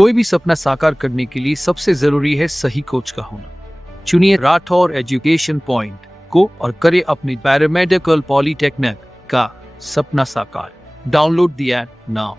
कोई भी सपना साकार करने के लिए सबसे जरूरी है सही कोच का होना। चुनिए राठौर एजुकेशन पॉइंट को और करें अपनी पैरामेडिकल पॉलिटेक्निक का सपना साकार। Download the app now.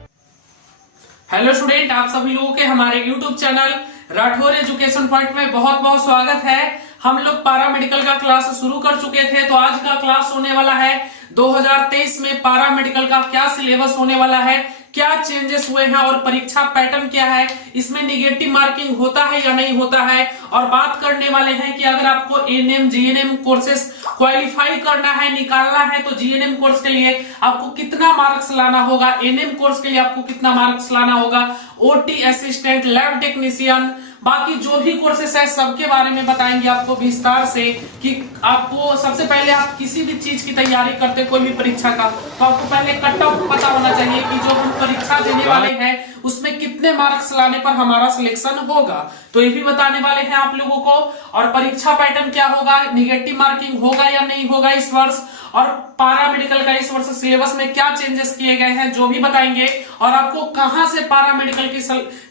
Hello student, आप सभी लोगों के हमारे YouTube channel Rathore education point में बहुत बहुत स्वागत है। हम लोग पैरामेडिकल का क्लास शुरू कर चुके थे, तो आज का क्लास होने वाला है 2023 में पैरामेडिकल का क्या सिलेबस होने वाला है, क्या चेंजेस हुए हैं और परीक्षा पैटर्न क्या है, इसमें निगेटिव मार्किंग होता है या नहीं होता है। और बात करने वाले हैं कि अगर आपको एएनएम जीएनएम कोर्सेस क्वालिफाई करना है, निकालना है, तो जीएनएम कोर्स के लिए आपको कितना मार्क्स लाना होगा, एएनएम कोर्स के लिए आपको कितना मार्क्स लाना होगा, ओटी असिस्टेंट, लैब टेक्नीशियन, बाकी जो भी कोर्सेस है सबके बारे में बताएंगे आपको विस्तार से। कि आपको सबसे पहले आप किसी भी चीज की तैयारी करते, कोई भी परीक्षा का, तो आपको पहले कट ऑफ पता होना चाहिए कि जो हम परीक्षा देने वाले हैं उसमें कितने मार्क्स लाने पर हमारा सिलेक्शन होगा, तो ये भी बताने वाले हैं आप लोगों को। और परीक्षा पैटर्न क्या होगा, निगेटिव मार्किंग होगा या नहीं होगा इस वर्ष, और पैरामेडिकल का इस वर्ष सिलेबस में क्या चेंजेस किए गए हैं जो भी बताएंगे। और आपको कहां से पैरामेडिकल की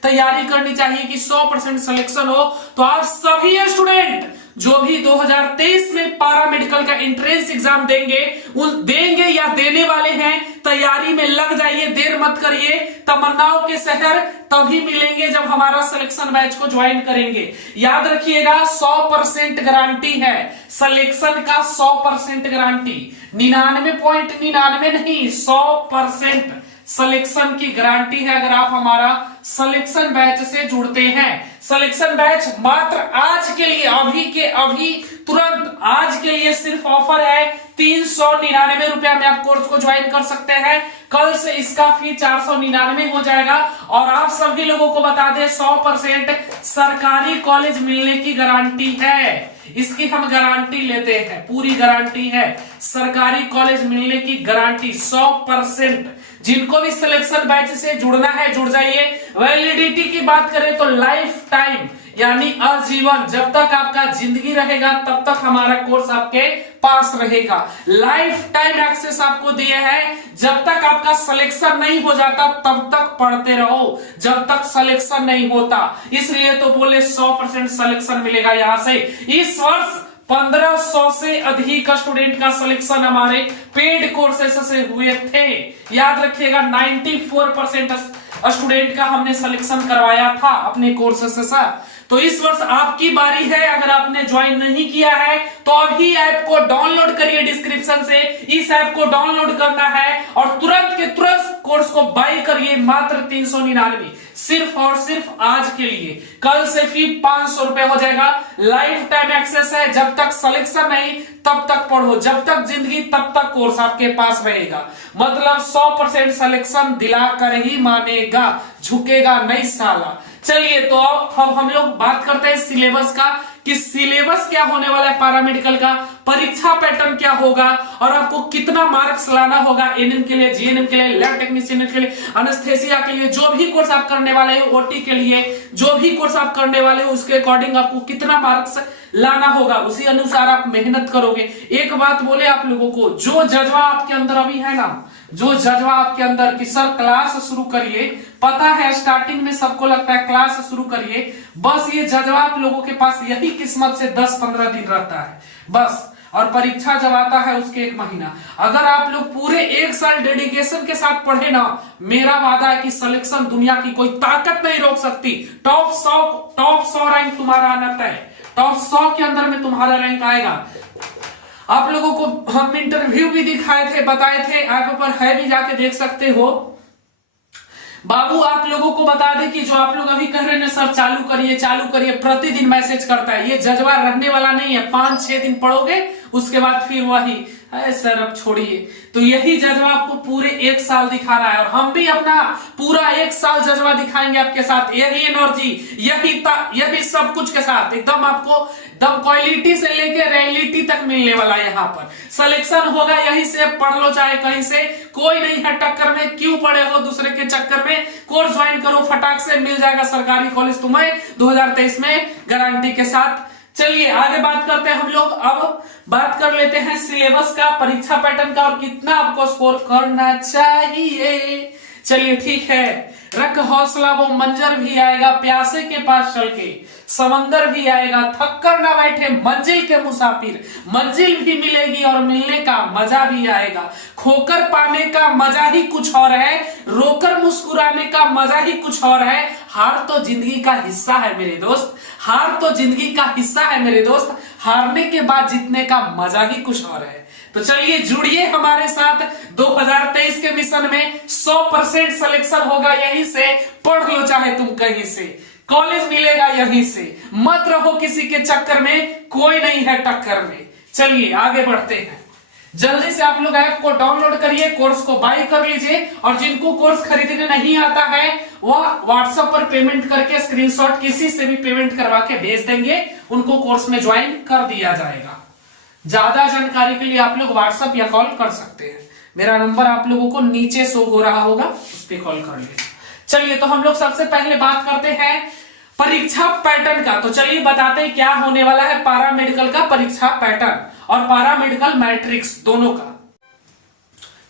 तैयारी करनी चाहिए कि 100% सिलेक्शन हो। तो आप सभी स्टूडेंट जो भी 2023 में पैरामेडिकल का एंट्रेंस एग्जाम देंगे या देने वाले हैं, तैयारी में लग जाइए, देर मत करिए। तमन्नाओं के शहर तभी मिलेंगे जब हमारा सिलेक्शन बैच को ज्वाइन करेंगे। याद रखिएगा 100% गारंटी है सिलेक्शन का, 100% गारंटी, 99.99 नहीं, 100% सिलेक्शन की गारंटी है अगर आप हमारा सिलेक्शन बैच से जुड़ते हैं। सिलेक्शन बैच मात्र आज के लिए, अभी के अभी तुरंत आज के लिए सिर्फ ऑफर है 399 रुपया में आप कोर्स को ज्वाइन कर सकते हैं। कल से इसका फी 499 हो जाएगा। और आप सभी लोगों को बता दें 100% सरकारी कॉलेज मिलने की गारंटी है, इसकी हम गारंटी लेते हैं, पूरी गारंटी है, सरकारी कॉलेज मिलने की गारंटी 100%। जिनको भी सिलेक्शन बैच से जुड़ना है जुड़ जाइए। वैलिडिटी की बात करें तो लाइफ टाइम यानी आजीवन, जब तक आपका जिंदगी रहेगा तब तक हमारा कोर्स आपके पास रहेगा। लाइफ टाइम एक्सेस आपको दिए हैं, जब तक आपका सिलेक्शन नहीं हो जाता तब तक पढ़ते रहो, जब तक सिलेक्शन नहीं होता। इसलिए तो बोले 100% सिलेक्शन मिलेगा यहां से। इस वर्ष 1500 से अधिक स्टूडेंट का सिलेक्शन हमारे पेड कोर्सेस से हुए थे। याद रखिएगा 94% स्टूडेंट का हमने सिलेक्शन करवाया था अपने कोर्सेस से सर। तो इस वर्ष आपकी बारी है। अगर आपने ज्वाइन नहीं किया है तो अभी ऐप को डाउनलोड करिए, डिस्क्रिप्शन से इस ऐप को डाउनलोड करना है और तुरंत के तुरंत कोर्स को बाय करिए, मात्र 399, सिर्फ और सिर्फ आज के लिए। कल से फी 500 रुपए हो जाएगा। लाइफ टाइम एक्सेस है, जब तक सिलेक्शन नहीं तब तक पढ़ो, जब तक जिंदगी तब तक कोर्स आपके पास रहेगा। मतलब 100% सिलेक्शन दिला कर ही मानेगा, झुकेगा नहीं साला। चलिए तो अब हम लोग बात करते हैं सिलेबस का, कि सिलेबस क्या होने वाला है पैरामेडिकल का, परीक्षा पैटर्न क्या होगा और आपको कितना मार्क्स लाना होगा एएनएम के लिए, जीएनएम के लिए, लैब टेक्नीशियन के लिए, एनेस्थेसिया के लिए, जो भी कोर्स आप करने वाले हैं, ओटी के लिए जो भी कोर्स आप करने वाले हो उसके अकॉर्डिंग आपको कितना मार्क्स लाना होगा, उसी अनुसार आप मेहनत करोगे। एक बात बोले आप लोगों को, जो जज्बा आपके अंदर अभी है ना, जो जज्बा आपके अंदर कि सर क्लास शुरू करिए, पता है स्टार्टिंग में सबको लगता है क्लास शुरू करिए, बस ये जज्बा आप लोगों के पास यही किस्मत से 10-15 दिन रहता है बस। और परीक्षा जब आता है उसके 1 महीना, अगर आप लोग पूरे 1 साल डेडिकेशन के साथ पढ़े ना, मेरा वादा है कि सिलेक्शन दुनिया की कोई ताकत नहीं रोक सकती। टॉप 100 रैंक तुम्हारा आना तय, टॉप 100 के अंदर में तुम्हारा रैंक आएगा। आप लोगों को हम इंटरव्यू भी दिखाए थे, बताए थे, ऐप पर है भी, जाके देख सकते हो। बाबू आप लोगों को बता दे कि जो आप लोग अभी कह रहे हैं सर चालू करिए, प्रतिदिन मैसेज करता है, ये जज्बा रहने वाला नहीं है। 5-6 दिन पढ़ोगे उसके बाद फिर वही सर अब छोड़िए। तो यही जज्बा आपको पूरे 1 साल दिखाना है और हम भी अपना पूरा 1 साल जज्बा दिखाएंगे आपके साथ, यही एनर्जी, यही सब कुछ के साथ, एकदम आपको एकदम क्वालिटी से लेके रियलिटी तक मिलने वाला है। यहाँ पर सिलेक्शन होगा, यहीं से पढ़ लो, चाहे कहीं से, कोई नहीं है टक्कर में, क्यों पड़े हो दूसरे के चक्कर में। कोर्स ज्वाइन करो, फटाक से मिल जाएगा सरकारी कॉलेज तुम्हें 2023 में गारंटी के साथ। चलिए आगे बात करते हैं हम लोग। अब बात कर लेते हैं सिलेबस का, परीक्षा पैटर्न का और कितना आपको स्कोर करना चाहिए। चलिए ठीक है, रख हौसला वो मंजर भी आएगा, प्यासे के पास चल के समंदर भी आएगा, थक कर ना बैठे मंजिल के मुसाफिर, मंजिल भी मिलेगी और मिलने का मजा भी आएगा। खोकर पाने का मजा ही कुछ और है, रोकर मुस्कुराने का मजा ही कुछ और है। हार तो जिंदगी का हिस्सा है मेरे दोस्त, हार तो जिंदगी का हिस्सा है मेरे दोस्त, हारने के बाद जीतने का मजा ही कुछ और है। तो चलिए जुड़िए हमारे साथ 2023 के मिशन में। 100% सिलेक्शन होगा यहीं से, पढ़ लो चाहे तुम कहीं से, कॉलेज मिलेगा यहीं से, मत रहो किसी के चक्कर में, कोई नहीं है टक्कर में। चलिए आगे बढ़ते हैं, जल्दी से आप लोग ऐप को डाउनलोड करिए, कोर्स को बाय कर लीजिए, और जिनको कोर्स खरीदने नहीं आता है वह व्हाट्सएप पर पेमेंट करके स्क्रीनशॉट किसी से भी पेमेंट करवा के भेज देंगे, उनको कोर्स में ज्वाइन कर दिया जाएगा। ज्यादा जानकारी के लिए आप लोग व्हाट्सएप या कॉल कर सकते हैं, मेरा नंबर आप लोगों को नीचे शो हो रहा होगा, उस पर कॉल कर लीजिए। चलिए तो हम लोग सबसे पहले बात करते हैं परीक्षा पैटर्न का। तो चलिए बताते हैं क्या होने वाला है पारा मेडिकल का परीक्षा पैटर्न और पारा मेडिकल मैट्रिक्स दोनों का।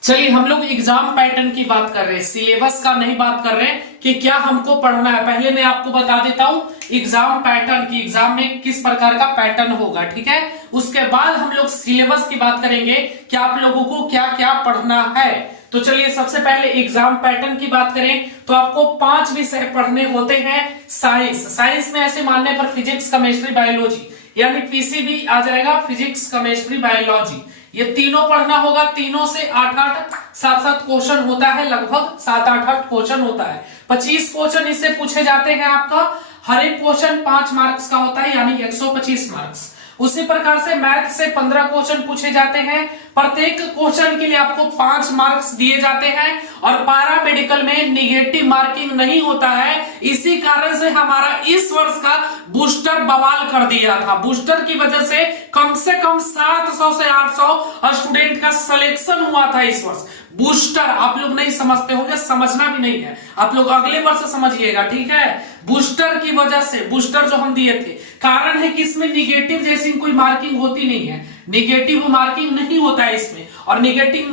चलिए हम लोग एग्जाम पैटर्न की बात कर रहे हैं, सिलेबस का नहीं बात कर रहे हैं कि क्या हमको पढ़ना है। पहले मैं आपको बता देता हूं एग्जाम पैटर्न की, एग्जाम में किस प्रकार का पैटर्न होगा, ठीक है। उसके बाद हम लोग सिलेबस की बात करेंगे कि आप लोगों को क्या क्या पढ़ना है। तो चलिए सबसे पहले एग्जाम पैटर्न की बात करें तो आपको 5 विषय पढ़ने होते हैं। साइंस में ऐसे मानने पर फिजिक्स, केमिस्ट्री, बायोलॉजी, यानी पीसीबी आ जाएगा, फिजिक्स, केमिस्ट्री, बायोलॉजी, ये तीनों पढ़ना होगा। तीनों से 8-8 7-7 क्वेश्चन होता है, लगभग 7-8 क्वेश्चन होता है। 25 क्वेश्चन इससे पूछे जाते हैं। आपका हर एक क्वेश्चन 5 मार्क्स का होता है, यानी 125 मार्क्स। उसी प्रकार से मैथ से 15 क्वेश्चन पूछे जाते हैं, प्रत्येक क्वेश्चन के लिए आपको 5 मार्क्स दिए जाते हैं। और पारा मेडिकल में निगेटिव मार्किंग नहीं होता है, इसी कारण से हमारा इस वर्ष का बूस्टर बवाल कर दिया था। बूस्टर की वजह से कम 700 से 800 स्टूडेंट का सिलेक्शन हुआ था इस वर्ष। बूस्टर आप लोग नहीं समझते होंगे, समझना भी नहीं है, आप लोग अगले वर्ष समझिएगा, ठीक है। बूस्टर की वजह से, बूस्टर जो हम दिए थे, कारण है कि इसमें निगेटिव जैसी कोई मार्किंग होती नहीं है, निगेटिव मार्किंग नहीं होता है इसमें। और निगेटिव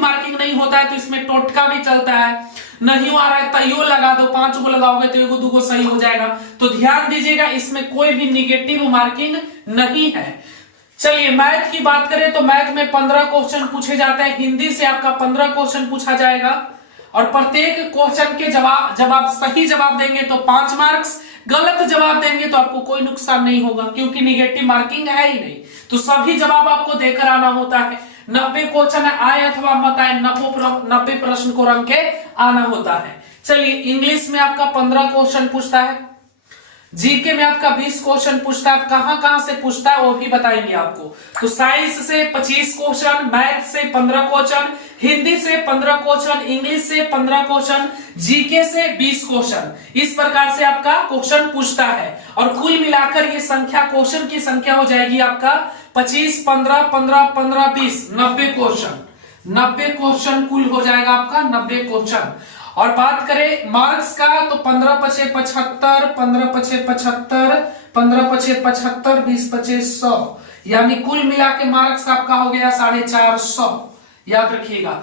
मार्किंग नहीं होता है तो इसमें टोटका भी चलता है। नहीं आ रहा है तो यो लगा दो, 5 को लगाओगे तो 1-2 सही हो जाएगा। तो ध्यान दीजिएगा इसमें कोई भी निगेटिव मार्किंग नहीं है। चलिए मैथ की बात करें तो मैथ में 15 क्वेश्चन पूछे जाते हैं। हिंदी से आपका 15 क्वेश्चन पूछा जाएगा और प्रत्येक क्वेश्चन के जब आप सही जवाब देंगे तो 5 मार्क्स, गलत जवाब देंगे तो आपको कोई नुकसान नहीं होगा, क्योंकि निगेटिव मार्किंग है ही नहीं। तो सभी जवाब आपको देकर आना होता है। 90 क्वेश्चन आए अथवा मत आए, 90 प्रश्न को रंग के आना होता है। चलिए इंग्लिश में आपका 15 क्वेश्चन पूछता है, जीके में आपका 20 क्वेश्चन पूछता है। कहां से पूछता है वो भी बताएंगे आपको। तो साइंस से 25 क्वेश्चन, मैथ से 15 क्वेश्चन, हिंदी से 15 क्वेश्चन, इंग्लिश से 15 क्वेश्चन, जीके से 20 क्वेश्चन, इस प्रकार से आपका क्वेश्चन पूछता है। और कुल मिलाकर ये संख्या, क्वेश्चन की संख्या हो जाएगी आपका 25, 15, 15, 15, 20, 90 क्वेश्चन। 90 क्वेश्चन कुल हो जाएगा आपका, 90 क्वेश्चन। और बात करें मार्क्स का तो 15×5 = 75, 15×5 = 75, 15×5 = 75, 20×5 = 100, यानी कुल मिला के मार्क्स आपका हो गया 450। याद रखिएगा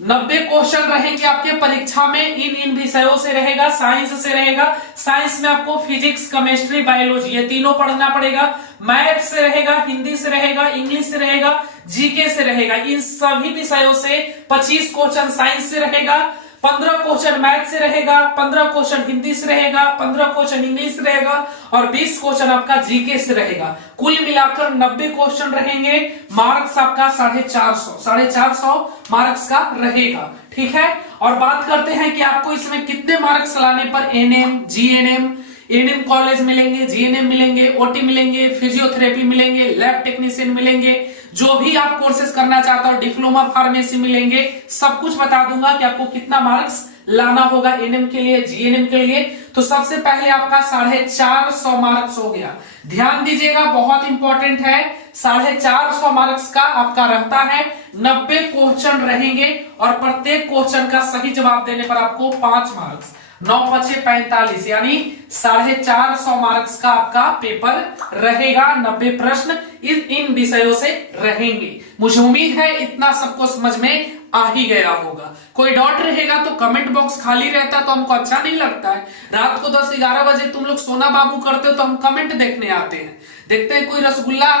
90 क्वेश्चन रहेंगे आपके परीक्षा में। इन विषयों से रहेगा, साइंस से रहेगा, साइंस में आपको फिजिक्स, केमिस्ट्री, बायोलॉजी ये तीनों पढ़ना पड़ेगा। मैथ से रहेगा, हिंदी से रहेगा, इंग्लिश से रहेगा, जीके से रहेगा। इन सभी विषयों से 25 क्वेश्चन साइंस से रहेगा, 15 क्वेश्चन मैथ से रहेगा, 15 क्वेश्चन हिंदी से रहेगा, 15 क्वेश्चन इंग्लिश से रहेगा और 20 क्वेश्चन आपका जीके से रहेगा। कुल मिलाकर 90 क्वेश्चन रहेंगे, मार्क्स आपका 450 मार्क्स का रहेगा, ठीक है। और बात करते हैं कि आपको इसमें कितने मार्क्स लाने पर एनएम, जीएनएम, एनएम कॉलेज मिलेंगे, जीएनएम मिलेंगे, ओटी मिलेंगे, फिजियोथेरेपी मिलेंगे, लैब टेक्नीशियन मिलेंगे, जो भी आप कोर्सेज करना चाहता हो, डिप्लोमा फार्मेसी मिलेंगे, सब कुछ बता दूंगा कि आपको कितना मार्क्स लाना होगा एनएम के लिए, जीएनएम के लिए। तो सबसे पहले आपका 450 मार्क्स हो गया। ध्यान दीजिएगा बहुत इंपॉर्टेंट है, 450 मार्क्स का आपका रहता है। 90 क्वेश्चन रहेंगे और प्रत्येक क्वेश्चन का सही जवाब देने पर आपको 5 मार्क्स, 9×5 = 45, यानी 450 मार्क्स का आपका पेपर रहेगा। 90 प्रश्न इन विषयों से रहेंगे। मुझे उम्मीद है इतना सबको समझ में आ ही गया होगा। कोई डाउट रहेगा तो कमेंट बॉक्स खाली रहता तो हमको अच्छा नहीं लगता है। रात को 10-11 बजे तुम लोग सोना बाबू करते हो तो हम कमेंट देखने आते हैं, देखते हैं कोई रसगुल्ला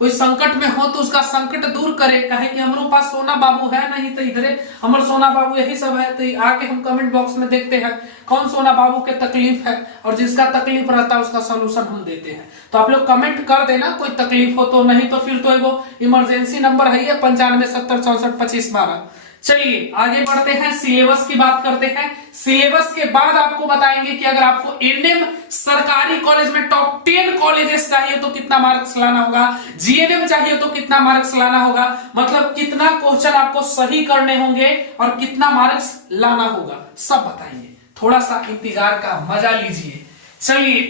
कोई संकट में हो तो उसका संकट दूर करे, कहे कि हमारे पास सोना बाबू है नहीं तो इधरे हमारे सोना बाबू यही सब है, तो आके हम कमेंट बॉक्स में देखते हैं कौन सोना बाबू के तकलीफ है और जिसका तकलीफ रहता है उसका सोल्यूशन हम देते हैं। तो आप लोग कमेंट कर देना कोई तकलीफ हो तो, नहीं तो फिर तो वो इमरजेंसी नंबर है 9570642512। चलिए आगे बढ़ते हैं, सिलेबस की बात करते हैं। सिलेबस के बाद आपको बताएंगे कि अगर आपको एनएम सरकारी कॉलेज में टॉप 10 कॉलेजेस चाहिए तो कितना मार्क्स लाना होगा, जीएनएम चाहिए तो कितना मार्क्स लाना होगा, मतलब कितना क्वेश्चन आपको सही करने होंगे और कितना मार्क्स लाना होगा, सब बताएंगे। थोड़ा सा इंतजार का मजा लीजिए। चलिए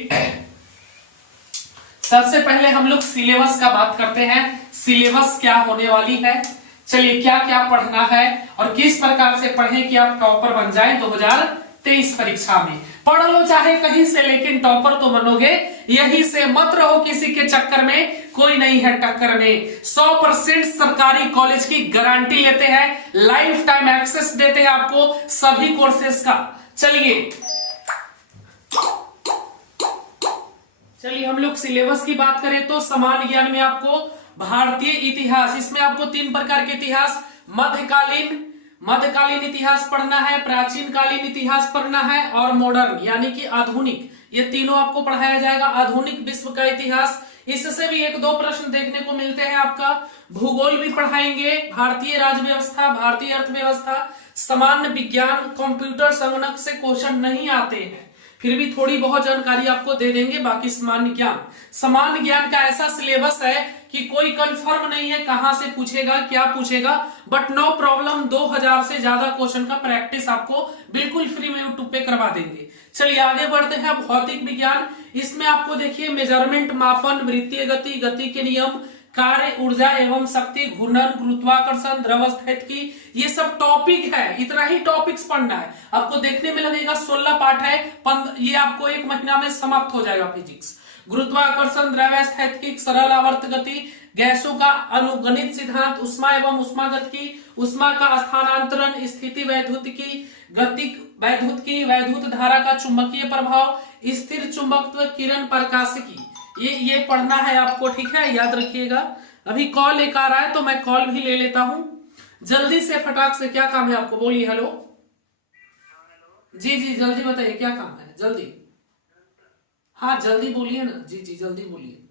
सबसे पहले हम लोग सिलेबस का बात करते हैं, सिलेबस क्या होने वाली है। चलिए क्या क्या पढ़ना है और किस प्रकार से पढ़ें कि आप टॉपर बन जाएं 2023 परीक्षा में। पढ़ लो चाहे कहीं से लेकिन टॉपर तो बनोगे, यही से मत रहो किसी के चक्कर में, कोई नहीं है टक्कर में। 100% सरकारी कॉलेज की गारंटी लेते हैं, लाइफ टाइम एक्सेस देते हैं आपको सभी कोर्सेज का। चलिए हम लोग सिलेबस की बात करें तो सामान्य ज्ञान में आपको भारतीय इतिहास, इसमें आपको 3 प्रकार के इतिहास, मध्यकालीन इतिहास पढ़ना है, प्राचीन कालीन इतिहास पढ़ना है और मॉडर्न यानी कि आधुनिक, ये तीनों आपको पढ़ाया जाएगा। आधुनिक विश्व का इतिहास, इससे भी 1-2 प्रश्न देखने को मिलते हैं। आपका भूगोल भी पढ़ाएंगे, भारतीय राज्य व्यवस्था, भारतीय अर्थव्यवस्था, सामान्य विज्ञान, कंप्यूटर संगणक से क्वेश्चन नहीं आते हैं फिर भी थोड़ी बहुत जानकारी आपको दे देंगे। बाकी सामान्य ज्ञान का ऐसा सिलेबस है कि कोई कंफर्म नहीं है कहां से पूछेगा क्या पूछेगा, बट नो प्रॉब्लम, 2000 से ज्यादा क्वेश्चन का प्रैक्टिस आपको बिल्कुल फ्री में यूट्यूब पे करवा देंगे। चलिए आगे बढ़ते हैं। भौतिक विज्ञान, इसमें आपको देखिए मेजरमेंट, मापन, वृत्तीय गति, गति के नियम, कार्य, ऊर्जा एवं शक्ति, घूर्णन, गुरुत्वाकर्षण, द्रव स्थैतिकी, ये सब टॉपिक है। इतना ही टॉपिक्स पढ़ना है आपको, देखने में लगेगा 16 पाठ है, ये आपको 1 महीना में समाप्त हो जाएगा। फिजिक्स, गुरुत्वाकर्षण, द्रव स्थैतिकी, सरल आवर्त गति, गैसों का अनुगणित सिद्धांत, उष्मा एवं उष्मागतिकी, उष्मा का स्थानांतरण, स्थिति वैद्युतिकी, गतिक वैद्युतिकी, वैद्युत धारा का चुंबकीय प्रभाव, स्थिर चुंबकत्व, किरण प्रकाशिकी, ये पढ़ना है आपको, ठीक है, याद रखिएगा। अभी कॉल एक आ रहा है तो मैं कॉल भी ले लेता हूं जल्दी से, फटाक से। क्या काम है आपको, बोलिए। हेलो जी जी जल्दी बताइए क्या काम है, जल्दी। हाँ जल्दी बोलिए ना, जी जी जल्दी बोलिए।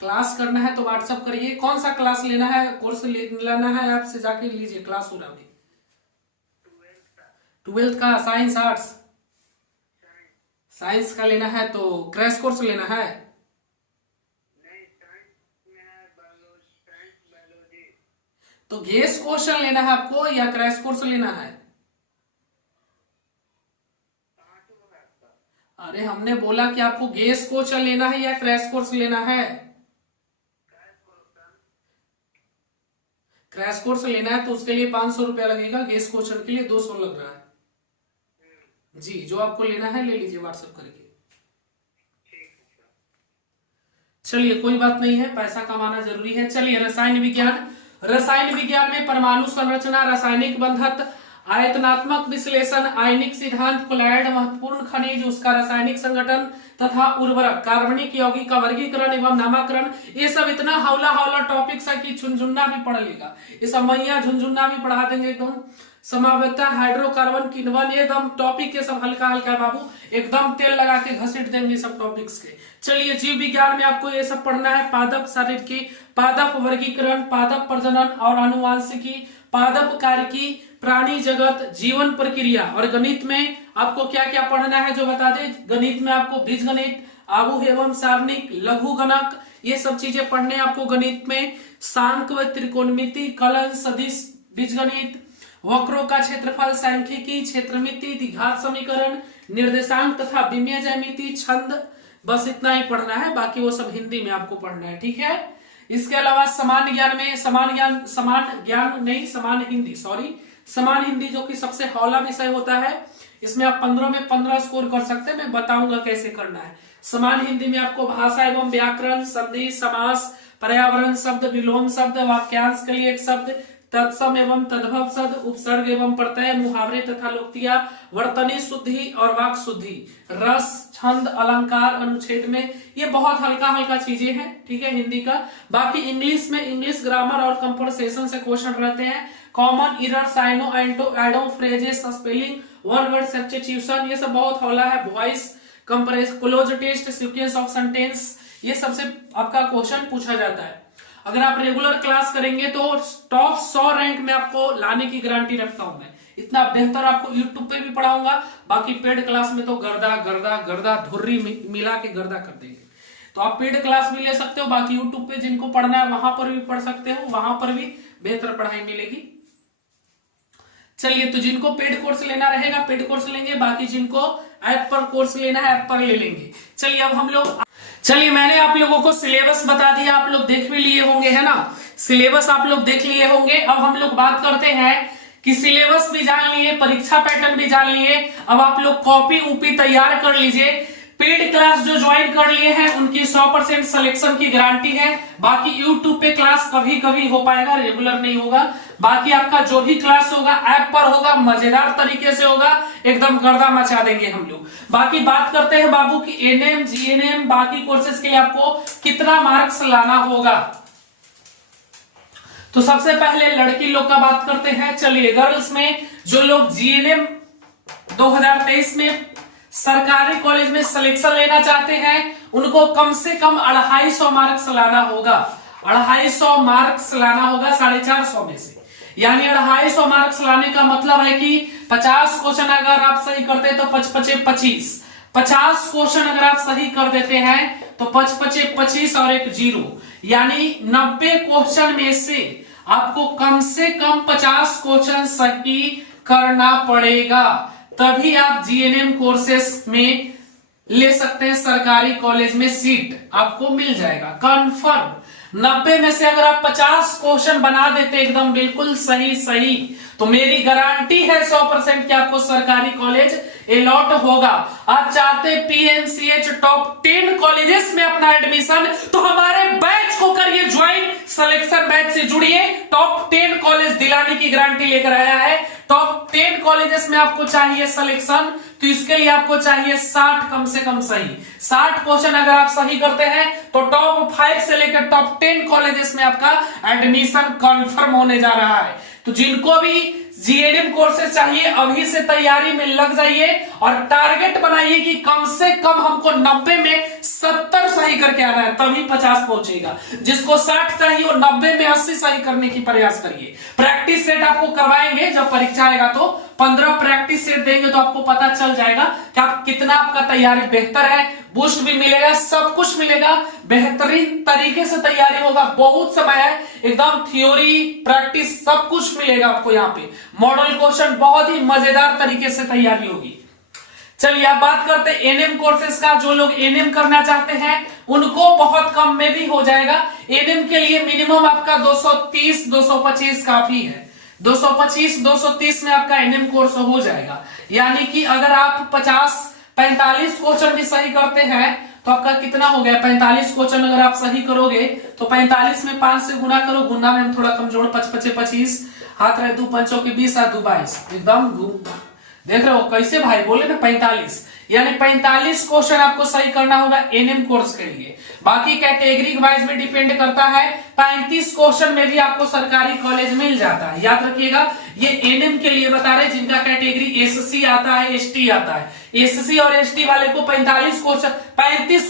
क्लास करना है तो व्हाट्सअप करिए। कौन सा क्लास लेना है, कोर्स लेना है, ऐप से जाके लीजिए, क्लास हो रहा है। 12th का साइंस आर्ट्स, साइंस का लेना है तो क्रैश कोर्स लेना है। तो गेस क्वेश्चन लेना है आपको या क्रैश कोर्स लेना है? अरे हमने बोला कि आपको गेस क्वेश्चन लेना है या क्रैश कोर्स लेना है। क्रैश कोर्स लेना है तो उसके लिए 500 रुपया लगेगा, गेस क्वेश्चन के लिए 200 लग रहा है। जी जो आपको लेना है ले लीजिए व्हाट्सएप करके। चलिए कोई बात नहीं है, पैसा कमाना जरूरी है। चलिए रसायन विज्ञान में परमाणु संरचना, रासायनिक बंधत्व, आयतनात्मक विश्लेषण, आयनिक सिद्धांत, कोलॉइड, महत्वपूर्ण खनिज, उसका रासायनिक संगठन तथा उर्वरक, कार्बनिक यौगिक का वर्गीकरण एवं नामकरण, ये सब इतना हौला टॉपिक्स है कि झुनझुन्ना भी पढ़ लेगा। ये सब मैया झुनझुन्ना भी पढ़ा देंगे एकदम। समावता, हाइड्रोकार्बन, किण्वन, एकदम टॉपिक के सब हल्का है बाबू, एकदम तेल लगा के घसीट देंगे सब टॉपिक्स के। चलिए जीव विज्ञान में आपको ये सब पढ़ना है, पादप शरीर की, पादप वर्गीकरण, पादप प्रजनन और आनुवांशिकी, पादप कार्यकी, प्राणी जगत, जीवन प्रक्रिया। और गणित में आपको क्या क्या पढ़ना है जो बता दे। गणित में आपको बीजगणित, आव्यूह एवं सारणिक, लघु गणक, ये सब चीजें पढ़ने आपको गणित में। सांख्य व त्रिकोणमिति, कलन, सदिश, बीजगणित, वक्रों का क्षेत्रफल, सांख्यिकी, क्षेत्रमिति, द्विघात समीकरण, निर्देशांक तथा विमेय ज्यामिति, छंद, बस इतना ही पढ़ना है। बाकी वो सब हिंदी में आपको पढ़ना है, ठीक है। इसके अलावा समान हिंदी जो कि सबसे हौला विषय होता है, इसमें आप 15 में 15 स्कोर कर सकते हैं। मैं बताऊंगा कैसे करना है। समान हिंदी में आपको भाषा एवं व्याकरण, संधि, समास, पर्यावरण शब्द, विलोम शब्द, वाक्यांश के लिए एक शब्द, तत्सम एवं तद्भव शब्द, उपसर्ग एवं प्रत्यय, मुहावरे तथा लोकोक्तियां, वर्तनी शुद्धि और वाक शुद्धि, रस, छंद, अलंकार, अनुच्छेद में, ये बहुत हल्का हल्का चीजें हैं, ठीक है, हिंदी का। बाकी इंग्लिश में इंग्लिश ग्रामर और कंपोजिशन से क्वेश्चन रहते हैं। कॉमन इरर, साइनो एडो phrases, spelling, one word substitution, ये सब बहुत हौला है। Voice comparison, cloze test, sequence of sentence, ये सबसे आपका क्वेश्चन पूछा जाता है। अगर आप रेगुलर क्लास करेंगे तो टॉप 100 रैंक में आपको लाने की गारंटी रखता हूं मैं। इतना बेहतर आपको यूट्यूब पे भी पढ़ाऊंगा, बाकी पेड क्लास में तो गर्दा गर्दा गर्दा धुर्री मिला के गर्दा कर देंगे। तो आप पेड क्लास भी ले सकते हो, बाकी यूट्यूब पे जिनको पढ़ना है वहां पर भी पढ़ सकते हो, वहां पर भी बेहतर पढ़ाई मिलेगी। चलिए, तो जिनको पेड कोर्स लेना रहेगा पेड कोर्स लेंगे, बाकी जिनको ऐप पर कोर्स लेना है ऐप पर ले लेंगे। चलिए मैंने आप लोगों को सिलेबस बता दिया, आप लोग देख भी लिए होंगे, है ना, सिलेबस आप लोग देख लिए होंगे। अब हम लोग बात करते हैं कि सिलेबस भी जान लिए, परीक्षा पैटर्न भी जान लिए, अब आप लोग कॉपी ऊपी तैयार कर लीजिए। पेड क्लास जो ज्वाइन कर लिए हैं उनकी 100% सिलेक्शन की गारंटी है। बाकी यूट्यूब पे क्लास कभी कभी हो पाएगा, रेगुलर नहीं होगा। बाकी आपका जो भी क्लास होगा ऐप पर होगा, मजेदार तरीके से होगा, एकदम गर्दा मचा देंगे हम लोग। बाकी बात करते हैं बाबू की एनएम, जीएनएम, बाकी कोर्सेज के लिए आपको कितना मार्क्स लाना होगा। तो सबसे पहले लड़की लोग का बात करते हैं। चलिए, गर्ल्स में जो लोग जीएनएम 2023 में सरकारी कॉलेज में सिलेक्शन लेना चाहते हैं उनको कम से कम 250 मार्क्स लाना होगा। 250 मार्क्स लाना होगा 450 में से, यानी 250 मार्क्स लाने का मतलब है कि 50 क्वेश्चन अगर आप सही करते तो 25 50 क्वेश्चन अगर आप सही कर देते हैं तो 25 और एक 0, यानी 90 क्वेश्चन में से आपको कम से कम 50 क्वेश्चन सही करना पड़ेगा, तभी आप जीएनएम कोर्सेस में ले सकते हैं। सरकारी कॉलेज में सीट आपको मिल जाएगा कंफर्म। 90 में से अगर आप 50 क्वेश्चन बना देते एकदम बिल्कुल सही, तो मेरी गारंटी है 100% कि आपको सरकारी कॉलेज अलॉट होगा। आप चाहते पीएमसीएच टॉप 10 कॉलेजेस में अपना एडमिशन, तो हमारे बैच को करिए ज्वाइन, सिलेक्शन बैच से जुड़िए। टॉप 10 कॉलेज दिलाने की गारंटी लेकर आया है। टॉप 10 कॉलेजेस में आपको चाहिए सिलेक्शन, तो इसके लिए आपको चाहिए 60 कम से कम सही। 60 क्वेश्चन अगर आप सही करते हैं तो टॉप 5 से लेकर टॉप 10 कॉलेजेस में आपका एडमिशन कंफर्म होने जा रहा है। तो जिनको भी जीएनएम कोर्सेज चाहिए अभी से तैयारी में लग जाइए और टारगेट बनाइए कि कम से कम हमको 90 में 70 सही करके आना है, तभी 50 पहुंचेगा। जिसको 60 चाहिए वो 90 में 80 सही करने की प्रयास करिए। प्रैक्टिस सेट आपको करवाएंगे, जब परीक्षा आएगा तो 15 प्रैक्टिस सेट देंगे तो आपको पता चल जाएगा कि आप कितना आपका तैयारी बेहतर है। बूस्ट भी मिलेगा, सब कुछ मिलेगा, बेहतरीन तरीके से तैयारी होगा। बहुत समय है, एकदम थ्योरी प्रैक्टिस सब कुछ मिलेगा आपको यहाँ पे। मॉडल क्वेश्चन बहुत ही मजेदार तरीके से तैयारी होगी। चलिए अब बात करते हैं एनएम कोर्सेज का। जो लोग एनएम करना चाहते हैं उनको बहुत कम में भी हो जाएगा। एनएम के लिए मिनिमम आपका 230-225 काफी है। 225-230 में आपका एनएम कोर्स हो जाएगा। यानी कि अगर आप 50-45 क्वेश्चन भी सही करते हैं तो आपका कितना हो गया, 45 क्वेश्चन अगर आप सही करोगे तो 45 में 5 से गुना करो, गुना में हम थोड़ा कमजोर, 25 हाथ रहे 2 5 के 20 और 2 22, एकदम देख रहे हो कैसे भाई बोले ना 45, यानी 45 क्वेश्चन आपको सही करना होगा एनएम कोर्स के लिए। बाकी कैटेगरी वाइज में डिपेंड करता है। 35 क्वेश्चन में भी आपको सरकारी कॉलेज मिल जाता है। याद रखिएगा, ये एनएम के लिए बता रहे जिनका कैटेगरी एससी आता है, एसटी आता है। एससी और एसटी वाले को 35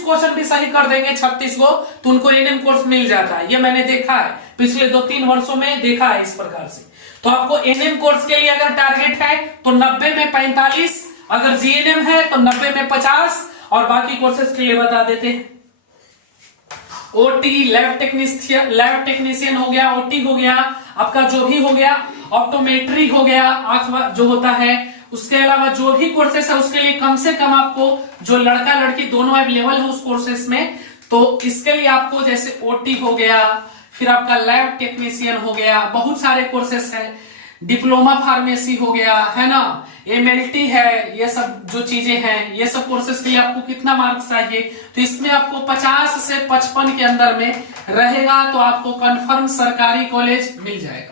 क्वेश्चन भी सही कर देंगे 36 को, तो उनको एनएम कोर्स मिल जाता है। ये मैंने देखा है, पिछले 2-3 वर्षों में देखा है इस प्रकार से। तो आपको एनएम कोर्स के लिए अगर टारगेट है तो 90 में 45, अगर जीएनएम है तो 90 में 50, और बाकी कोर्सेज के लिए बता देते हैं। ओटी, लैब टेक्नीशियन हो गया, ओटी हो गया, आपका जो भी हो गया, ऑप्टोमेट्री हो गया, आंख जो होता है, उसके अलावा जो भी कोर्सेस है उसके लिए कम से कम आपको, जो लड़का लड़की दोनों अवेलेबल है उस कोर्सेस में, तो इसके लिए आपको जैसे ओटी हो गया, फिर आपका लैब टेक्नीशियन हो गया, बहुत सारे कोर्सेस हैं, डिप्लोमा फार्मेसी हो गया, है ना, MLT है, ये सब जो चीजें हैं, ये सब कोर्सेज के लिए आपको कितना मार्क्स चाहिए, तो इसमें आपको 50 से 55 के अंदर में रहेगा तो आपको कंफर्म सरकारी कॉलेज मिल जाएगा।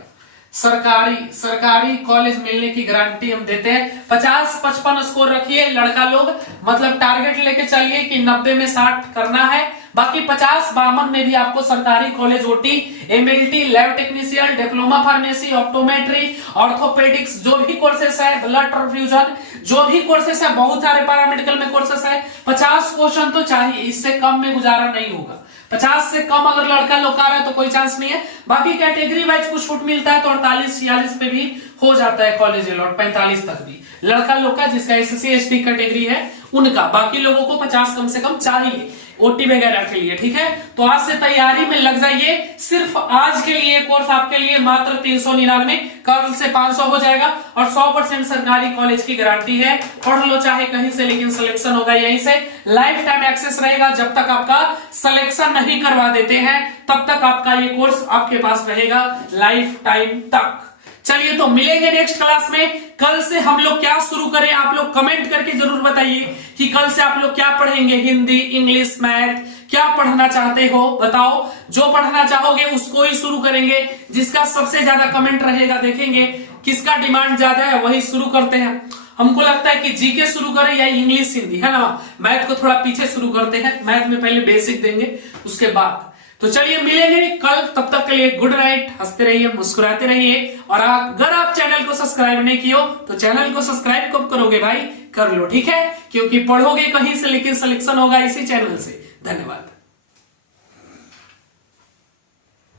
सरकारी कॉलेज मिलने की गारंटी हम देते हैं। 50-55 स्कोर रखिए लड़का लोग, मतलब टारगेट लेके चलिए कि 90 में 60 करना है। बाकी 50-52 में भी आपको सरकारी college OT, MLT, lab technician, diploma pharmacy, optometry, orthopaedics, जो भी कोर्सेस है, ब्लड ट्रांसफ्यूजन, जो भी कोर्सेस है, बहुत सारे पैरामेडिकल में कोर्सेस है। 50 क्वेश्चन तो चाहिए, इससे कम में गुजारा नहीं होगा। 50 से कम अगर लड़का लोग आ रहा है तो कोई चांस नहीं है। बाकी कैटेगरी वाइज कुछ छूट मिलता है तो 48-46 पे भी हो जाता है कॉलेज अलॉट, 45 तक भी लड़का लोग का, जिसका SC ST कैटेगरी है उनका। बाकी लोगों को 50 कम से कम चाहिए OT वगैरह के लिए, ठीक है। तो आज से तैयारी में लग जाइए। सिर्फ आज के लिए कोर्स आपके लिए मात्र 399, कल से 500 हो जाएगा और 100% सरकारी कॉलेज की गारंटी है। पढ़ लो चाहे कहीं से, लेकिन सिलेक्शन होगा यहीं से। लाइफ टाइम एक्सेस रहेगा, जब तक आपका सिलेक्शन नहीं करवा देते हैं तब तक आपका ये कोर्स आपके पास रहेगा लाइफ टाइम तक। चलिए तो मिलेंगे नेक्स्ट क्लास में। कल से हम लोग क्या शुरू करें, आप लोग कमेंट करके जरूर बताइए कि कल से आप लोग क्या पढ़ेंगे। हिंदी, इंग्लिश, मैथ, क्या पढ़ना चाहते हो बताओ। जो पढ़ना चाहोगे उसको ही शुरू करेंगे। जिसका सबसे ज्यादा कमेंट रहेगा, देखेंगे किसका डिमांड ज्यादा है, वही शुरू करते हैं। हमको लगता है कि GK शुरू करें या इंग्लिश हिंदी, है ना। मैथ को थोड़ा पीछे शुरू करते हैं, मैथ में पहले बेसिक देंगे उसके बाद। तो चलिए मिलेंगे कल, तब तक के लिए गुड नाइट। हंसते रहिए, मुस्कुराते रहिए। और अगर आप चैनल को सब्सक्राइब नहीं किए हो तो चैनल को सब्सक्राइब कब करोगे भाई, कर लो, ठीक है। क्योंकि पढ़ोगे कहीं से लेकिन सिलेक्शन होगा इसी चैनल से। धन्यवाद।